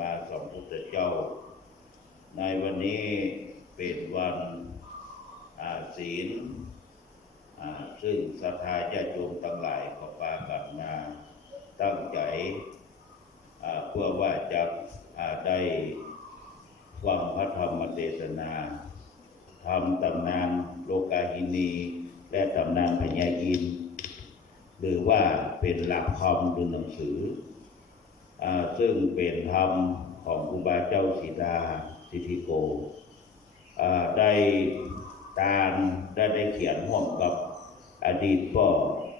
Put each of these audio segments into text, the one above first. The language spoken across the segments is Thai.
มาสัมพุทธเจ้า ในวันนี้เป็นวันศีลซึ่งศรัทธาญาติโยมทั้งหลายก็ปากันมาตั้งใจเพื่อว่าจะได้ฟังพระธรรมเทศนาทำตำนานโลกาหินีและตำนานพญายิน หรือว่าเป็นหลักคำดูหนังสือ ซึ่งเป็นธรรมของครูบาเจ้าสีดาสิทธิโกได้ตามได้ได้เขียนร่วมกับอดีตพ่อ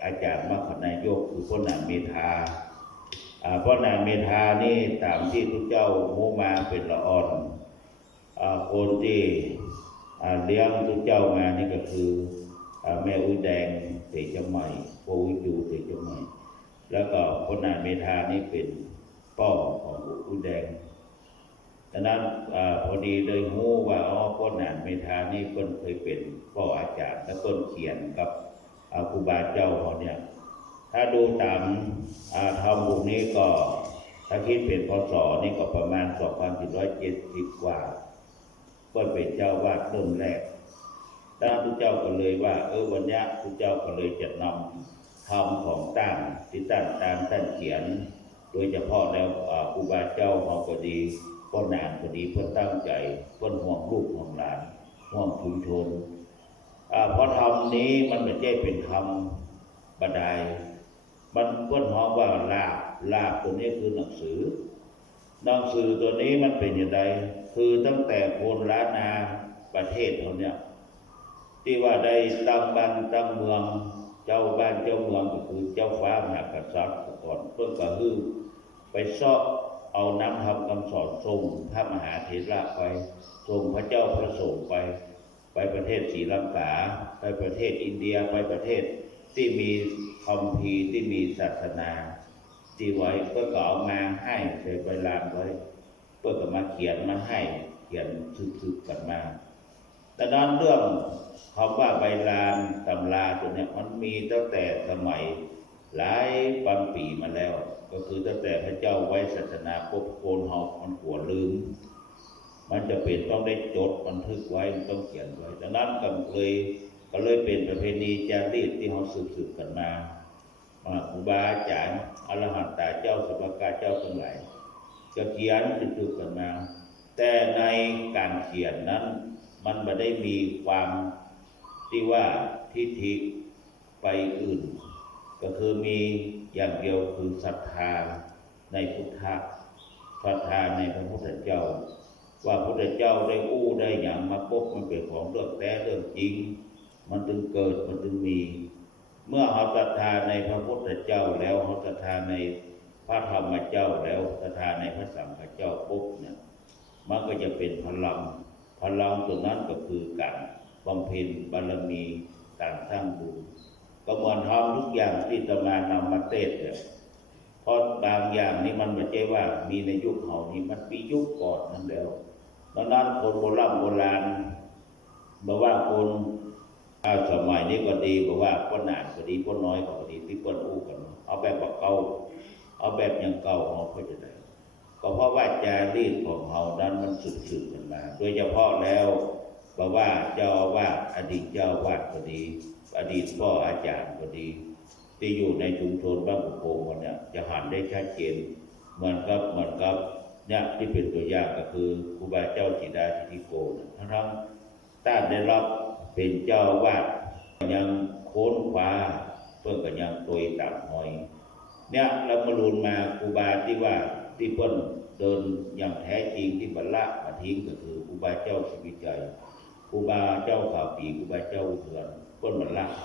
อาจารย์มรคนายกคือพ่อนางเมธาพ่อนางเมธานี่ตามที่ทุกเจ้ามูมาเป็นละอ่อนคนที่เลี้ยงทุกเจ้ามานี่ก็คืออแม่อุ้ยแดงเตจาใหม่โพวิจูเตจาใหม่แล้วก็คนนางเมธานี่เป็น ป้อของอุแดงดังนั้นอพอดีเลยหู้ว่าอ๋อคนนางเมธานี่เพิ่นเคยเป็นป้ออาจารย์แล้วเพิ่นเขียนกับอครูบาเจ้าเขาเนี่ยถ้าดูตามอ่าธรรมบุกนี้ก็ถ้าคิดเป็นพศนี่ก็ประมาณ 2470 กว่าเพิ่นเป็นเจ้าวาดต้นแรกด้านทุกเจ้าก็เลยว่า เออวันนี้ทุกเจ้าก็เลยจะนำธรรมของตั้งที่ตั้งตามท่านเขียน โดยเฉพาะแล้วครูบาเจ้าเขาก็ดีก็นานก็ดีเพื่อตั้งใจเพื่อห่วงลูกห่วงหลานห่วงชุมชนเพราะธรรมนี้มันไม่ใช่เป็นธรรมบันไดมันเพื่อนหองว่าลาบลาบตัวนี้คือหนังสือหนังสือตัวนี้มันเป็นอย่างไรคือตั้งแต่โบราณนาประเทศเขาเนี่ยที่ว่าได้ตั้งบ้านตั้งเมือง เจ้าบ้านเจ้าเมืองก็คือเจ้าฟ้ามหากษัตริย์ก่อนเพื่อก็ฮือ ไปซาะเอาน้ำทำคำสอนทรงพระมหาเถระไปทรงพระเจ้าพระสงฆ์ไป ไปประเทศศรีลังกา ไปประเทศอินเดียไปประเทศที่มีคำพีที่มีศาสนาที่ไว้เพื่อก็เอามาให้ใส่ใบลานไว้เพื่อก็มาเขียนมาให้เขียนสืบๆกันมาแต่นั้นเรื่องคำว่าใบลานตำราตัวเนี้ยมันมีตั้งแต่สมัย หลายพันปีมาแล้ว ก็คือตั้งแต่พระเจ้าไว้ศาสนาปกโกนเฮามันหัวลืม มันจะเป็นต้องได้จดบันทึกไว้มันต้องเขียนไว้ดังนั้นก็เลยก็เลยเป็นประเพณีจารีตที่เขาสืบๆกันมามาครูบาอาจารย์อรหันตาเจ้าสัพพกาเจ้าทั้งหลายจะเขียนสืบๆกันมา แต่ในการเขียนนั้น มันไม่ได้มีความที่ว่าทิฏฐิไปอื่น ก็คือมีอย่างเดียวคือศรัทธาในพุทธะศรัทธาในพระพุทธเจ้า ว่าพระพุทธเจ้าได้อู้ได้อย่างมาปุ๊บมันเป็นของเรื่องแท้เรื่องจริง มันจึงเกิดมันจึงมี เมื่อเขาศรัทธาในพระพุทธเจ้าแล้วเขาศรัทธาในพระธรรมเจ้าแล้วศรัทธาในพระสังฆเจ้าปุ๊บเนี่ยมันก็จะเป็นพลังพลังตัวนั้นก็คือการบำเพ็ญบารมีการสร้างบุญ ก็เหมือนทำทุกอย่างที่ตมานำมาเทศเนี่ยเพราะบางอย่างนี้มันไม่ใช่ว่ามีในยุคเขานี่มันมียุคก่อนนั่นแล้วดังนั้นคนโบราณโบราณบอกว่าคนอาสมัยนี้ก็ดีบอกว่าคนหนานก็ดีคนน้อยก็ดีที่คนอู้กัน เอาแบบเก่าเอาแบบยังเก่าเขาก็จะได้ก็เพราะว่าจารีตของเขานั้นมันสืบๆกันมา โดยเฉพาะแล้วบอกว่าเจ้าอาวาอดีตเจ้าอวาสก็ดี อดีตพ่ออาจารย์ก็ดี ที่อยู่ในชุมชนบ้านกุโพงคนเนี่ยจะหันได้ชัดเจนเหมือนกับเหมือนกับเนี่ยที่เป็นตัวอย่างก็คือครูบาเจ้าจิดาทิติโกนะทั้งทั้งต้านได้รับเป็นเจ้าวาสยังโค้นคว้าเพื่อก็ยังตัวต่ำหอย เนี่ยเรามาลูนมาครูบาที่ว่าที่เพิ่นเดินอย่างแท้จริงที่บรรละมาทิ้งก็คือครูบาเจ้าสิวิจัยครูบาเจ้าข่าวปีครูบาเจ้าเถือน เพิ่นบรรละท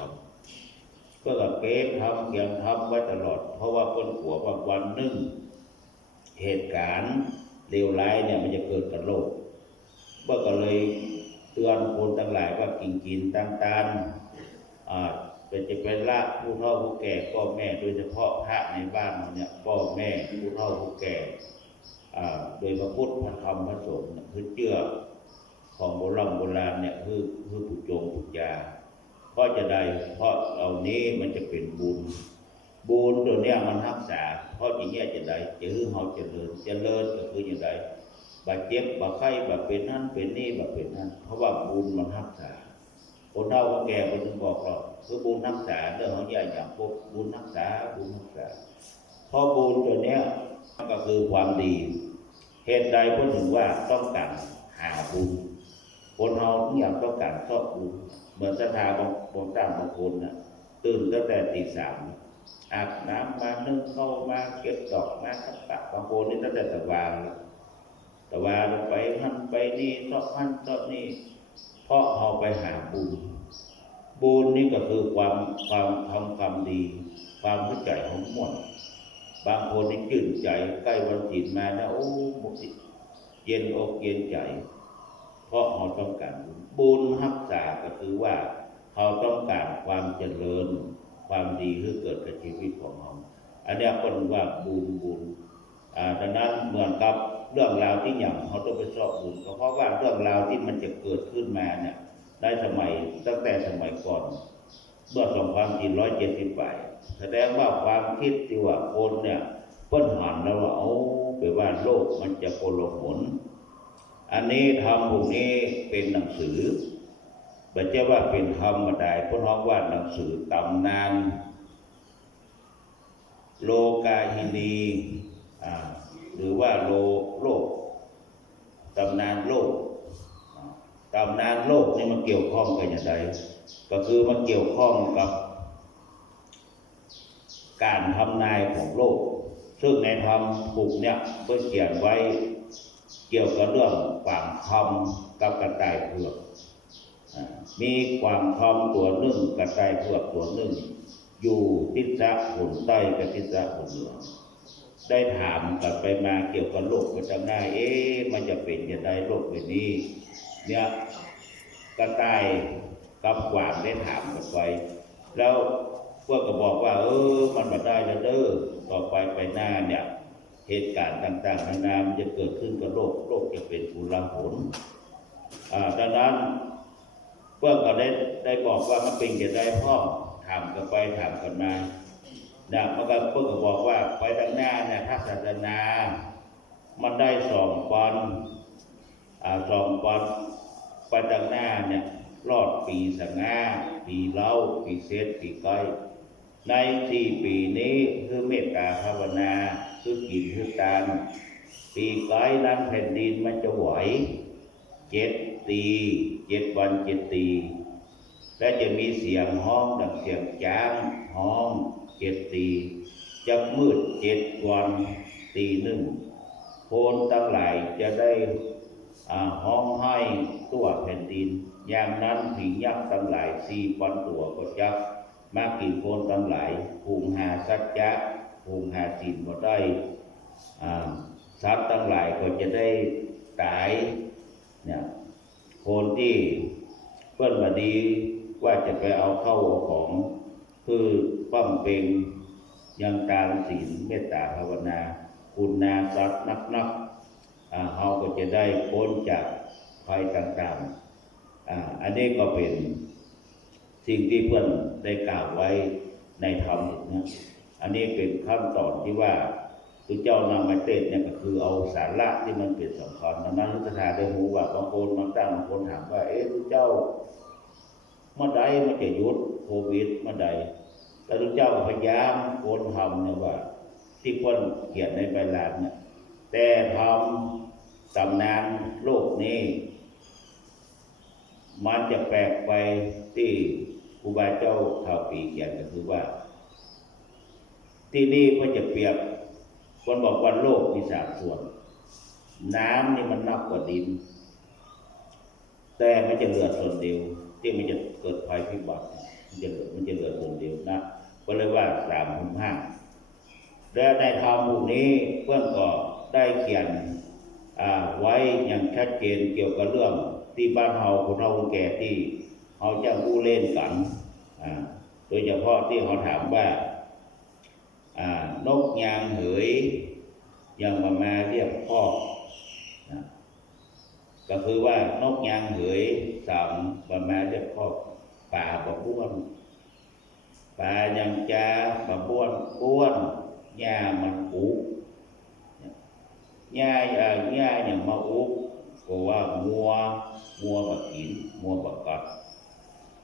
ำเพื่อกับเก็บทำเขียนทำไว้ตลอด เพราะว่าเพิ่นขัวว่าวันหนึ่งเหตุการณ์เลวร้ายเนี่ยมันจะเกิดกับโลกเพื่อก็เลยเตือนคนทั้งหลายว่ากินกินตั้งตานอ่าเป็นจะเป็นละผู้เฒ่าผู้แก่พ่อแม่โดยเฉพาะพระในบ้านเราเนี่ยพ่อแม่ผู้เฒ่าผู้แก่โดยพระพุทธพระธรรมพระสงฆ์เนี่ยคือเชื่อของโบราณโบราณเนี่ยคือคือผู้จงผู้ยา ราะจะใดเพราะเรานี้นี้มันจะเป็นบุญ บุญตัวเนี้ยมันรักษาเพราะอย่างเงี้ยจะได้จะให้เราเจริญเจริญก็คืออย่างไรบาดเจ็บบาดไข้บาดเป็นนั่นเป็นนี่บาดเป็นนั่นเพราะว่าบุญมันรักษาคนเฒ่าคนแก่คนถึงบอกเราคือบุญรักษาเรื่องของยาอย่างพวกบุญรักษาบุญรักษาเพราะบุญตัวเนี้ยมันก็คือความดีเหตุใดพ่อถึงว่าต้องการหาบุญคนเราอย่างต้องการชอบบุญ เหมือนศรัทธาบางบางต่างบางคนน่ะตื่นตั้งแต่ตีสามอาบน้ำมานึ่งเข้าวมาเก็บดอกมาสักปะบางคนนี่ตั้งแต่ตะวันตะวันไปหันไปนี่ชอบหันชอบนี่เพราะเราไปหาบุญบุญนี่ก็คือความความทำความดี ความเข้าใจของมวนบางคนนี่จื่นใจใกล้วันถินมานะโอ้หมดเย็นอกเย็นใจ เพราะเราต้องการบุญบุญรักษาก็คือว่าเขาต้องการความเจริญความดีที่เกิดกับชีวิตของเราอันนี้คนว่าบุญบุญอ่าดังนั้นเหมือนกับเรื่องราวที่อย่างเขาต้องไปชอบบุญก็เพราะว่าเรื่องราวที่มันจะเกิดขึ้นมาเนี่ยได้สมัยตั้งแต่สมัยก่อนเมื่อ2470ไปแสดงว่าความคิดที่ว่าคนเนี่ยเปิ้นหันแล้วว่าเอาไปว่าโลกมันจะโกลาหล อันนี้ทำพวกนี้เป็นหนังสือบัจเจว่าเป็นธรรมดาเพราะน้องว่าหนังสือตำนาน โลกาหินีหรือว่าโลโลกตำนานโลกตำนานโลกนี่มันเกี่ยวข้องกันอย่างไรก็คือมันเกี่ยวข้องกับ การทำนายของโลก ซึ่งในธรรมปุกเนี่ยเพื่อเขียนไว้ เกี่ยวกับเรื่องความคำกับกระต่ายเผือกอ่ามีความคำตัวหนึ่งกระต่ายเผือกตัวหนึ่งอยู่ทิศะผลใต้กับทิศะผลเหนือได้ถามกันไปมาเกี่ยวกับโลกประจำหน้าเอ๊ะมันจะเป็นอย่างไรโลกแบบนี้ เนี่ยกระต่ายกับกวางได้ถามกันไป แล้วพวกก็บอกว่า เออมันมาได้แล้วเด้อต่อไปไปหน้าเนี่ย เหตุการณ์ต่าง ๆ นานามันจะเกิดขึ้นกับโลกโลกจะเป็นกุลาหลอ่าดังนั้นเพื่อนก็ได้ได้บอกว่ามันเป็นอย่างไรพ่อถามกันไปถามกันมานี่ยมันก็เพื่อนก็บอกว่าไปทางหน้าเนี่ยถ้าศาสนา มันได้สองปอนด์สองปอนด์ไปทางหน้าเนี่ยรอดปีสง่าปีเล่าปีเซตปีก้อย ในสี่ปีนี้คือเมตตาภาวนาคือกินคือตานปีก้อยนั้นแผ่นดินมันจะไหวเจ็ดตีเจ็ดวันเจ็ดตี และจะมีเสียงห้องดังเสียงจ้างห้องเจ็ดตีจะมืดเจ็ดวันตีหนึ่งโคนตั้งหลายจะได้อาห้องให้ตัวแผ่นดิน อย่างนั้นผียักษ์ตั้งหลายสี่พันตัวก็จัก มากี่คนตั้งหลายภูมิหาสัจจะภูมิหาศีลก็ได้อ่าสัตว์ตั้งหลายก็จะได้ตายเนี่ยคนที่เพื่อนมาดีว่าจะไปเอาเข้าของคือป้องเป็นยังตามศีลเมตตาภาวนา คุณนาสัตว์นักนักๆเขาก็จะได้พ้นจากภัยต่างๆออันนี้ก็เป็น สิ่งที่เพื่อนได้กล่าวไว้ในธรรมนะอันนี้เป็นขั้นตอนที่ว่าพระเจ้านำมาเทศเนี่ยก็คือเอาสาระที่มันเป็นสำคัญดังนั้นรัฐธาได้รู้ว่าบางคนบางตั้งบางคนถามว่า เอ๊ะพระเจ้าเมื่อใดมันจะหยุดโควิดเมื่อใดแล้วพระเจ้าพยายามโคนทำเนี่ยว่า ที่คนเขียนในใบลานเนี่ยแต่ทำตำนานโลกนี้ มันจะแปลกไปที่ ครูบาเจ้าข่าวปีเขียนก็คือว่า ที่นี่ก็จะเปรียบคนบอกว่าโลกมีสามส่วน น้ำนี่มันนับกว่าดิน แต่มันจะเหลือส่วนเดียว ที่มันจะเกิดภัยพิบัติมันจะเหลือมันจะเหลือส่วนเดียวนะก็เลยว่าสามหุมห้าและในธรรมพวกนี้เพื่อนก็ได้เขียนอ่าไว้อย่างชัดเจนเกี่ยวกับเรื่องที่บ้านเฮาคนเราคนแก่ที่ เขาจะกู้เล่นกันโดยเฉพาะที่เขาถามว่านกยางเหยยังมามาเรียกพ่อก็คือว่านกยางเหยสามมามาเรียกพ่อป่าบกวมปปลายังจะบะบ้วนบ้วนหญ้ามันอุกหญ้าอย่างหญ้าอย่างมาอุกก็ว่างัวงัวบักกินงัวบักกัด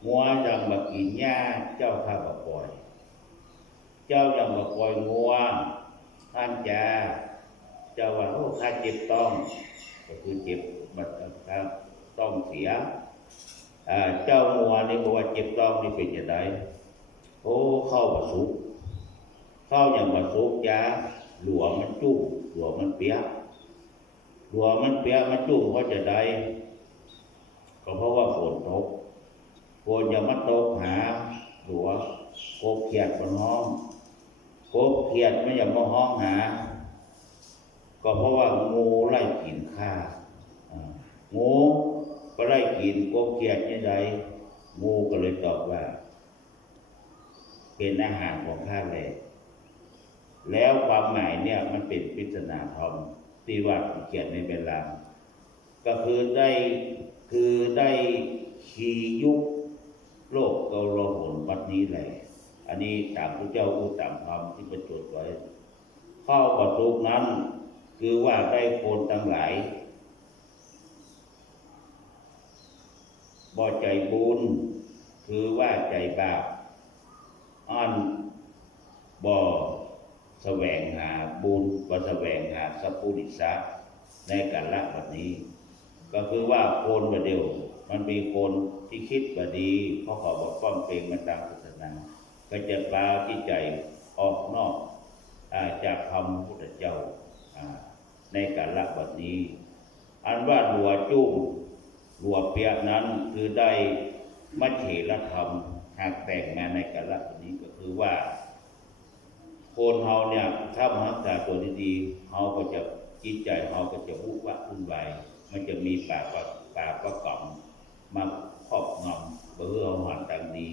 งัวจังบักกินหญ้าเจ้าข้าบักปล่อย เจ้ายังบักปล่อยงัวท่านจะเจ้าว่าโอ้ข้าเจ็บต้อง ก็คือเจ็บบัดครับต้องเสียเจ้างัวนี่บอกว่าเจ็บต้องนี่เป็นยังไงโอ้เข้าบะสุกเข้าอย่างบะสุกยาหลวมันจุ้งหลวมันเปียกหลวมันเปียกมันจุ้งเพราะจะได้ก็เพราะว่าฝนตก ฝนอย่ามาตกหาหลวโกเขียดบนห้องโกเขียดไม่อย่ามาห้องหา ก็เพราะว่างูไล่กินข้างูก็ไล่กินโกเขียดยังไงงูก็เลยตอบว่า เป็นอาหารของข้าเลยแล้วความหมายเนี่ยมันเป็นปริศนาธรรมที่ว่าเขียนในเวลา ก็คือได้คือได้ขียุค โลกเกาลหนวัดนี้แหละอันนี้ตามพระเจ้าอุตตามธรรมที่ประจดไว้เข้าประตูนั้น คือว่าได้คนทั้งหลายบ่ใจบุญคือว่าใจบาปอันบ่แสวงหาบุญบ่แสวงหาสัพพุริสะในการละแบบนี้ ก็คือว่าโคนบเดียว มันมีคนที่คิดบดีเพราะเขาบอกป้อมเพลงมาตามศาสนาก็จะปาที่ใจออกนอกอาจากคำพุทธเจ้าในการละแบบนี้ อันว่าหัวจุ้งหัวเปียกนั้นคือได้มัเฉรธรรมหากแต่งมาในการละแบบนี้ก็คือว่า คนเฮาเนี่ยถ้ามารักษาตัวดีๆเฮาก็จะจิตใจเฮาก็จะวุ่นวายวุ่นวายมันจะมีปากว่าปากว่ากล่อม มาครอบงำเบื่อหันตังดี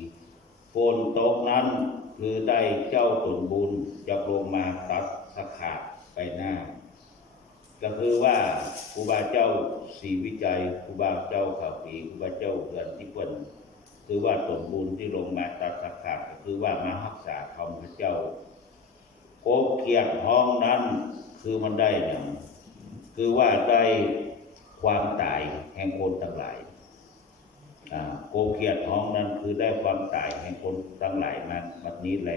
ฝนตกนั้นคือได้เจ้าตนบุญจะลงมาตัดสขาดไปหน้า ก็คือว่าครูบาเจ้าศีวิจัยครูบาเจ้าข่าวปีครูบาเจ้าเดือนที่เปิ้นคือว่าตนบุญที่ลงมาตัดสขาดก็คือว่ามารักษาคำพระเจ้าโกบเกียรติห้องนั้นคือมันได้เนี่ยคือว่าได้ความตายแห่งคนทั้งหลาย โกเกียรติ้องนั้นคือได้ความตายแห่งคนทั้งหลายนั้นบัดนี้แล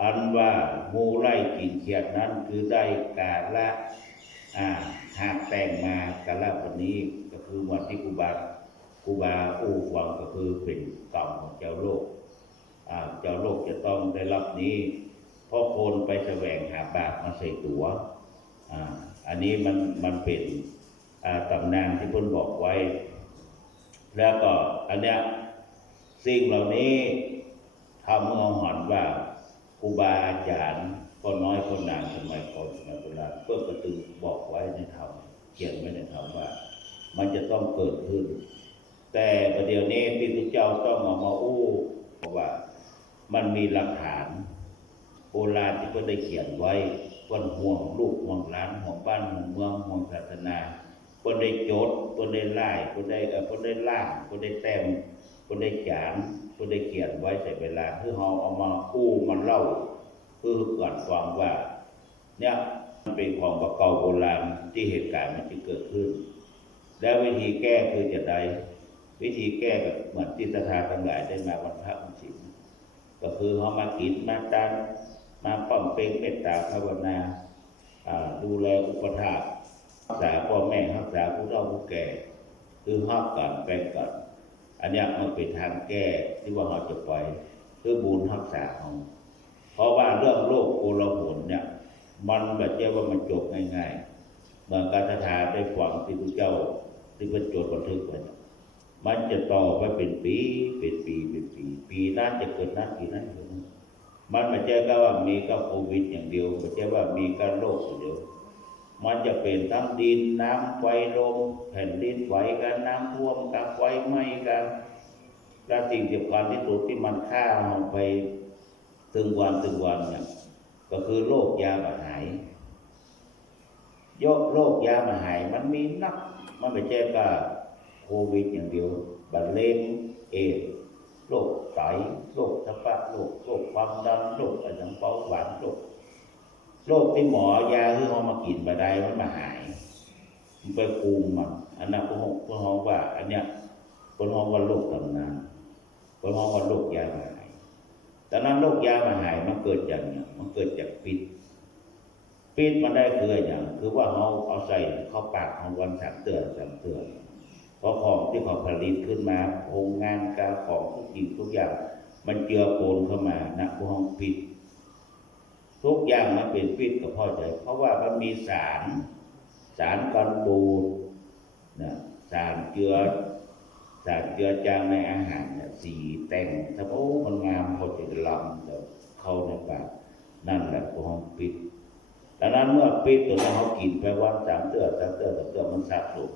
อันว่ามูไล่กินเขียดนั้นคือได้กาละหากแต่งมากาละวันนี้ก็คือวันที่กูบากูบาอู้ฟังก็คือเป็นกรรมของเจ้าโลกเจ้าโลกจะต้องได้รับนี้เพราะคนไปแสวงหาบาปมาใส่ตัวอ,อันนี้มันมันเป็นตำนานที่เพิ่นบอกไว้ แล้วก็อันเนี้ยสิ่งเหล่านี้ทำให้เราหอนว่าครูบาอาจารย์ก็น้อยคนหนานสมัยก่อนสมัยโบราณเพื่อกระตือบอกไว้ในธรรมเขียนไว้ในธรรมว่า มันจะต้องเกิดขึ้น แต่ประเดี๋ยวนี้ที่พระเจ้าต้องเอามาอู้เพราะว่ามันมีหลักฐานโบราณที่ก็ได้เขียนไว้คนห่วงลูกห่วงหลานห่วงบ้านห่วงเมืองห่วงศาสนา คนได้โจทย์คนได้ไล่คนได้คนได้ล่างคนได้แต้มคนได้จานคนได้เขียนไว้ใส่เวลาเพื่อเราเอามากู้มาเล่า เพื่อก่อนฟังว่า เนี่ยมันเป็นของประก่าโบราณที่เหตุการณ์มันจะเกิดขึ้น แล้ววิธีแก้คือจะใดวิธีแก้ก็เหมือนที่สถาทั้งหลายได้มาวันพระวันศีลก็คือเขามากินมาตันมาป้อมเป็นเมตตาภาวนาอ่าดูแลอุปถากรักษาพ่อแม่รัก ษาผู้เฒ่าผู้แก่คือฮอบกันแบ่งกันอันนี้มันเป็นทางแก้ที่ว่าเราจะไปคือบุญรักษาของเพราะว่าเรื่องโลกโกลาหลเนี่ย มันแบบเจ้าว่ามันจบง่ายๆเหมือนการทธาได้ฟังที่พระเจ้าที่พระโจทย์บันทึกไว้มันจะต่อไปเป็นปีเป็นปีเป็นปี ปีนั้นจะเกิดนั้นปีนั้นเกิดนั้นมันไม่ใช่แค่ว่ามีก็โควิดอย่างเดียวไม่ใช่ว่ามีการโรคอย่างเดียว มันจะเป็นทั้งดินน้ำไฟลมแผ่นดินไหวกันน้ำท่วมกันไฟไหม้กันและสิ่งสำคัญที่สุดที่มันฆ่าเราไปถึงวันถึงวันเนี่ยก็คือโรคยาบาหายยกโรคยาบาหาย มันมีนัก มันไม่ใช่ก็โควิดอย่างเดียวบัดเล็งเอดโรคไตโรคสะปะโรคโรคความดันโรคอะไรต่างเบาหวานโรค โรคที่หมอยาที่เขามากินมาได้มันมาหาย มันไปปรุงมันอันนั้นพวกเขาพวกเขาว่า อันเนี้ยคนเขาว่าโรคตำนานคนเขาว่าโรคยามาหายแต่นั้นโรคยามาหายมันเกิดจากเนี่ยมันเกิดจากพิษปิดมันได้คืออย่าง คือว่าเขาเอาใส่เข้าปากของวันสามเตือนสามเตือนเพราะของที่เขาผลิตขึ้นมาโรงงานการของทุกสิ่งทุกอย่าง มันเจือปนเข้ามานะพวกห้องปิด ทุกอย่างมันเป็นปิดกับพ่อใจ เพราะว่ามันมีสาร สารกันบูดนะสารเจือสารเจือจางในอาหารเนี่ยสีแต่งถ้าโอ้มันงามพอจะลำเดี๋ยวเข้าในปากนั่นแหละพวกห้องปิดดังนั้นเมื่อปิดตัวนั้นเขากินไปวันสามเตือนสามเตือนสามเตือนมันสะสม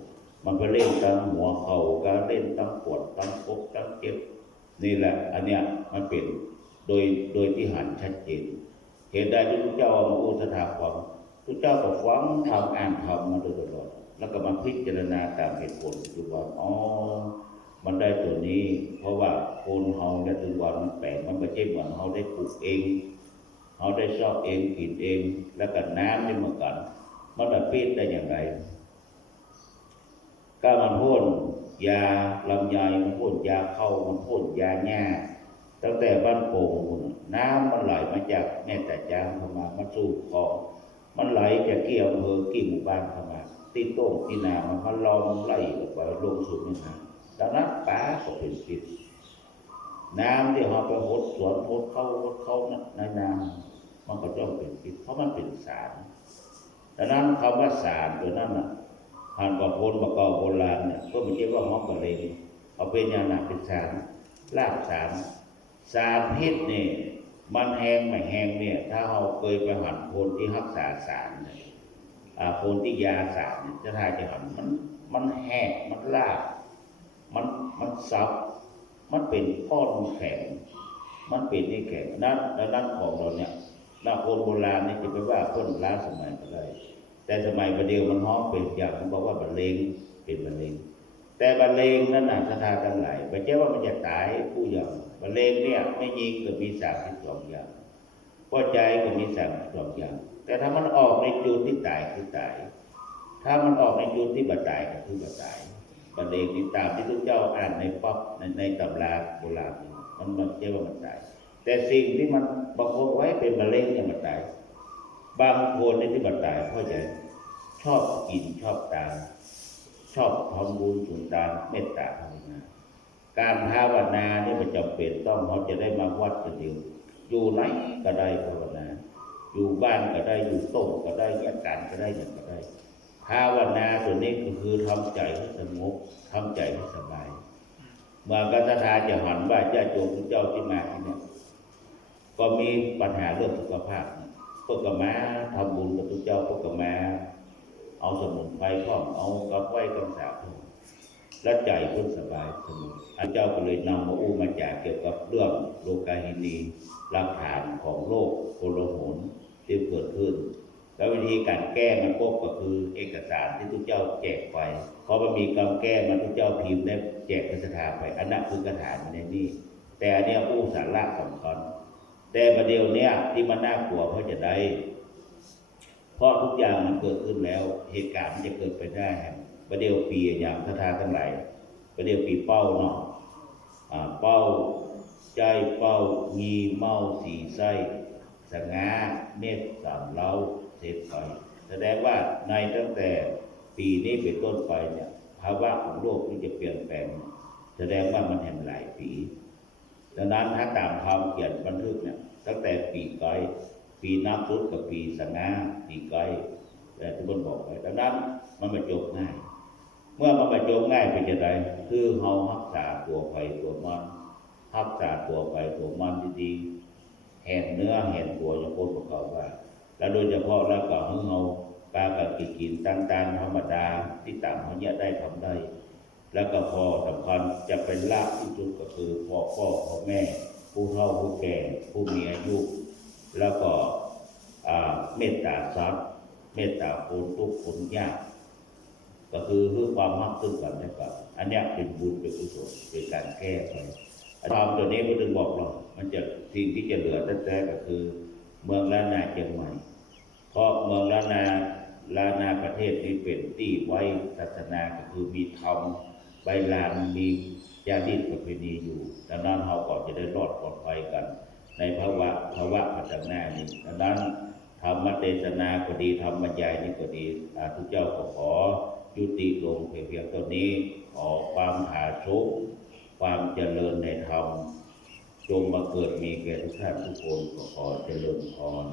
มันไปเล่นตั้งหัวเขาก็เล่นตั้งปวดตั้งปกตั้งเจ็บนี่แหละ อันเนี้ยมันเป็นโดยโดยที่หันชัดเจน เหตุใดที่พระเจ้าเอมาอุทธาความพระเจ้าก็ฟังทำอ่านทำมาโดยตลอด แล้วก็มาพิจารณาตามเหตุผลทุวันอ๋อมันได้ตัวนี้ เพราะว่าคนเฮาเนี่ยถึงวันมันแปลกมันไม่ใช่เหมือนเฮาได้ปลูกเองเขาได้ชอบเองกินเอง แล้วก็น้ำนี่เหมือนกันมันจะปิดได้อย่างไรก็มันพ่นยาลำไยมันพ่นยาเข้ามันพ่นยาหญ้าตั้งแต่บ้านโป่ง น้ำมันไหลมาจากแม่แต่จางเข้ามามันสู่คอง มันไหลจากเกี่ยวอำเภอกี่หมู่บ้านเข้ามาตีโต้งตีนามันมันลอมไหลออกไปลงสู่แม่น้ำดังนั้นปลาก็เป็นพิษน้ำที่เราไปหดสวนหดเข้าหดเข้าในน้ำมันก็จะเป็นพิษเพราะมันเป็นสารดังนั้นคำว่าสารตัวนั้นน่ะผ่านกับคนประกอบโบราณเนี่ยก็ไม่ใช่ว่าห้องกระเลงเอาเป็นยาหนักเป็นสารลากสารสารพิษนี่ มันแห้งไม่แห้งเนี่ย ถ้าเราเคยไปหันคนที่รักษาสารเนี่ยคนที่ยาสารเนี่ยจะทายจะหันมัน มันแห้งมันลาก มันมันซับ มันเป็นก้อนแข็ง มันเป็นนี่แข็งนั่นแล้วนั่นของเราเนี่ยนักคนโบราณนี่จะไปว่าคนล้าสมัยก็ได้แต่สมัยประเดี๋ยวมันฮ้องเป็นอย่างมันบอกว่าบรรเลงเป็นบรรเลง แต่บรรเลงนั่นน่ะสถาทั้งหลายไม่ใช่ว่ามันจะตายผู้ย่างบรรเลงเนี่ยไม่ยิงก็มีสามสิบสองอย่างพอใจก็มีสามสิบสองอย่าง แต่ถ้ามันออกในจุดที่ตายคือตาย ถ้ามันออกในจุดที่บาตายก็คือบาตายบรรเลงนี่ตามที่ทุกเจ้าอ่านในป๊อปในในตำราโบราณมันมันเรียกว่ามันตาย แต่สิ่งที่มันบางคนไว้เป็นบรรเลงเนี่ยมันตาย บางคนในที่มันตายเพราะใจชอบกินชอบตาม ชอบทำบุญสุนทานเมตตาภาวนาการภาวนาเนี่ยมันจำเป็นต้องเขาจะได้มาวัดกันเดียวอยู่ไหนก็ได้ภาวนา อยู่บ้านก็ได้อยู่โต๊ะก็ได้อาการก็ได้อย่างก็ได้ภาวนาตัวนี้ก็คือทำใจให้สงบทำใจให้สบายเมื่อกัตถาจะหันว่าญาติโยมเจ้าที่มาที่เนี่ยก็มีปัญหาเรื่องสุขภาพพวกกมาทำบุญกับทุกเจ้าพวกกมา เอาสมุนไพรพร้อมเอากาแฟกันสาพร้อมและใจเพิ่นสบายสงบอันเจ้าก็เลยนำมาอู้มาแจกเกี่ยวกับเรื่องโลกาหินีหลักฐานของโลกโกลโหนที่เกิดขึ้น แล้ววิธีการแก้มันพบก็คือเอกสารที่ทุกเจ้าแจกไปเพราะมันมีคำแก้มันทุกเจ้าพิมพ์ได้แจกกระถาไปอันนั้นคือกระถาในนี้ แต่อันเนี้ยผู้สาระสำคัญแต่ประเดี๋ยวเนี้ยที่มันน่ากลัวเพราะจะได้ เพราะทุกอย่างมันเกิดขึ้นแล้ว เหตุการณ์มันจะเกิดไปได้ประเดี๋ยวปีอย่างคาถาทั้งหลายประเดี๋ยวปีเป้าเนาะเป้าใจเป้างีเมาสีไส้สงาเมฆสามเล้าเสพไฟแสดงว่าในตั้งแต่ปีนี้เป็นต้นไปเนี่ยภาวะของโลกที่จะเปลี่ยนแปลง แสดงว่ามันแห่งหลายปีดังนั้นถ้าตามคำเขียนบันทึกเนี่ยตั้งแต่ปีไกล ปีนับสุดกับปีสงาปีไกลแต่ทุกคนบอกไว้ดังนั้นมันมาจบง่าย เมื่อมันมาจบง่ายเป็นยังไงคือเฮารักษาตัวไปตัวมันรักษาตัวไปตัวมันดีๆแห่นเนื้อแห่นตัวอย่างคนประกอบว่า แล้วโดยเฉพาะแล้วก็ให้เฮาปลากับกินกินต่างๆธรรมดาที่ต่างเขาเนี่ยได้ทำได้ แล้วก็พอสำคัญจะเป็นลาภที่สุดก็คือพ่อพ่อพ่อแม่ ผู้เฒ่าผู้แก่ ผู้มีอายุ แล้วก็เมตตาทรัพย์ เมตตาคนทุกคนยาก ก็คือเพื่อความมักซึ่งกันและกันอันนี้เป็นบุญเป็นกุศลเป็นการแก้ไปธรรมตัวนี้ก็ถึงบอกเรามันจะสิ่งที่จะเหลือแท้ๆก็คือ เมืองล้านนาเชียงใหม่เพราะเมืองล้านนาล้านนาประเทศนี้เป็นที่ไว้ศาสนาก็คือมีธรรมใบลานมีจารีตประเพณีอยู่ดังนั้นเราก็จะได้รอดปลอดภัยกัน ในภาวะภาวะพัฒนานี้ดังนั้นธรรมเทศนาก็ดีธรรมบรรยายนี้ก็ดีทุกเจ้าก็ขอยุติลงเพียงเท่านี้ ขอความหาสุขความเจริญในธรรมจงมาเกิดมีแก่ทุกท่านทุกคนก็ขอเจริญพร